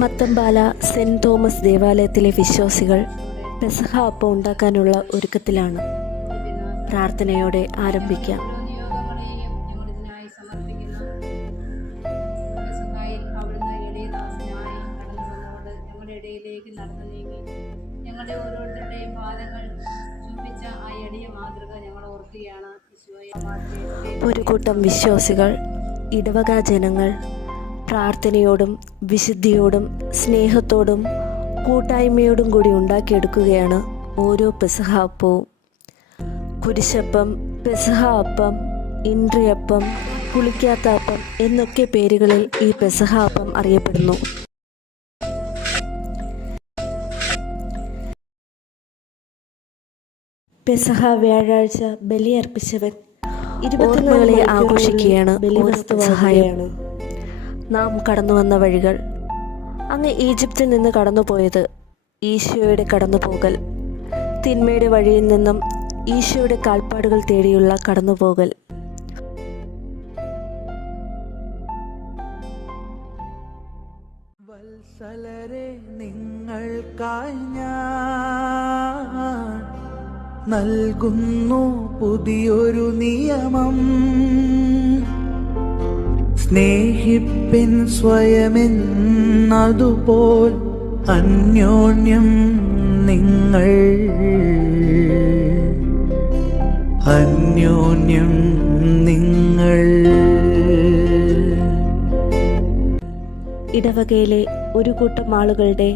മത്തമ്പാല cent Thomas ദേവാലയത്തിലെ വിശ്വാസികൾ പെസഹ അപ്പം ഉണ്ടാക്കാനുള്ള ഒരുക്കത്തിലാണ്. പ്രാർത്ഥനയോടെ ആരംഭിക്കാം. ഞങ്ങളുടെ ഓരോരുത്തരുടെയും പാദങ്ങൾ ചുംബിച്ച ആ എളിയ മാതൃക ഞങ്ങൾ ഓർക്കുകയാണ്. ഒരു കൂട്ടം വിശ്വാസികൾ, ഇടവക ജനങ്ങൾ പ്രാർത്ഥനയോടും വിശുദ്ധിയോടും സ്നേഹത്തോടും കൂട്ടായ്മയോടും കൂടി ഉണ്ടാക്കിയെടുക്കുകയാണ് ഓരോ പെസഹ അപ്പവും. കുരിശപ്പം, പെസഹ അപ്പം, ഇൻട്രിയപ്പം, പുളിക്കാത്ത അപ്പം എന്നൊക്കെ പേരുകളിൽ ഈ പെസഹ അപ്പം അറിയപ്പെടുന്നു. പെസഹ വ്യാഴാഴ്ച ബലിയർപ്പിച്ചവൻ ഓർമ്മകളെ ആഘോഷിക്കുകയാണ് ഓരോ പെസഹായാണ്. നാം കടന്നു വന്ന വഴികൾ, അങ്ങ് ഈജിപ്തിൽ നിന്ന് കടന്നുപോയത് ഈശോയുടെ കടന്നുപോകൽ, തിന്മയുടെ വഴിയിൽ നിന്നും ഈശോയുടെ കാൽപ്പാടുകൾ തേടിയുള്ള കടന്നുപോകൽ. വത്സലരെ നിങ്ങൾക്കായി ഞാൻ നൽകുന്നു പുതിയൊരു നിയമം, സ്നേഹിപ്പിൻ സ്വയമെന്നതുപോൽ അന്യോന്യം നിങ്ങൾ, അന്യോന്യം നിങ്ങൾ. ഇടവകയിലെ ഒരു കൂട്ടം ആളുകളുടെ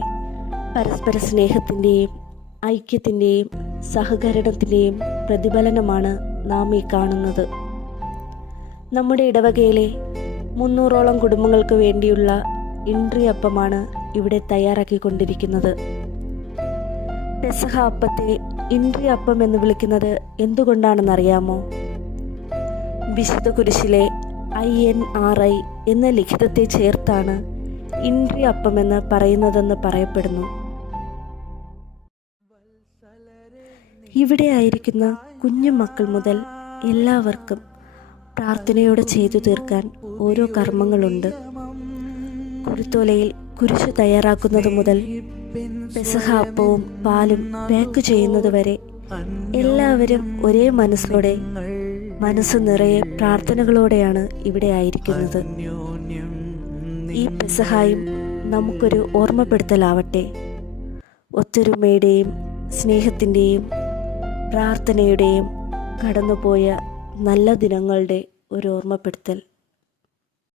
പരസ്പര സ്നേഹത്തിൻ്റെയും ഐക്യത്തിൻ്റെയും സഹകരണത്തിൻ്റെയും പ്രതിഫലനമാണ് നാം ഈ കാണുന്നത്. നമ്മുടെ ഇടവകയിലെ 300ഓളം കുടുംബങ്ങൾക്ക് വേണ്ടിയുള്ള ഇൻട്രിയപ്പമാണ് ഇവിടെ തയ്യാറാക്കിക്കൊണ്ടിരിക്കുന്നത്. പെസഹ അപ്പത്തെ ഇൻട്രിയപ്പം എന്ന് വിളിക്കുന്നത് എന്തുകൊണ്ടാണെന്നറിയാമോ? വിശുദ്ധ കുരിശിലെ INRI എന്ന ലിഖിതത്തെ ചേർത്താണ് ഇൻട്രിയപ്പം എന്ന് പറയുന്നതെന്ന് പറയപ്പെടുന്നു. ഇവിടെ ആയിരിക്കുന്ന കുഞ്ഞു മക്കൾ മുതൽ എല്ലാവർക്കും പ്രാർത്ഥനയോടെ ചെയ്തു തീർക്കാൻ ഓരോ കർമ്മങ്ങളുണ്ട്. കുരുത്തോലയിൽ കുരിശ് തയ്യാറാക്കുന്നത് മുതൽ പെസഹ അപ്പവും പാലും പാക്ക് ചെയ്യുന്നത് വരെ എല്ലാവരും ഒരേ മനസ്സോടെ, മനസ്സ് നിറയെ പ്രാർത്ഥനകളോടെയാണ് ഇവിടെ ആയിരിക്കുന്നത്. ഈ പെസഹായും നമുക്കൊരു ഓർമ്മപ്പെടുത്തലാവട്ടെ. ഒത്തൊരുമയുടെയും സ്നേഹത്തിൻ്റെയും പ്രാർത്ഥനയുടെയും കടന്നുപോയ നല്ല ദിനങ്ങളുടെ ഒരു ഓർമ്മപ്പെടുത്തൽ.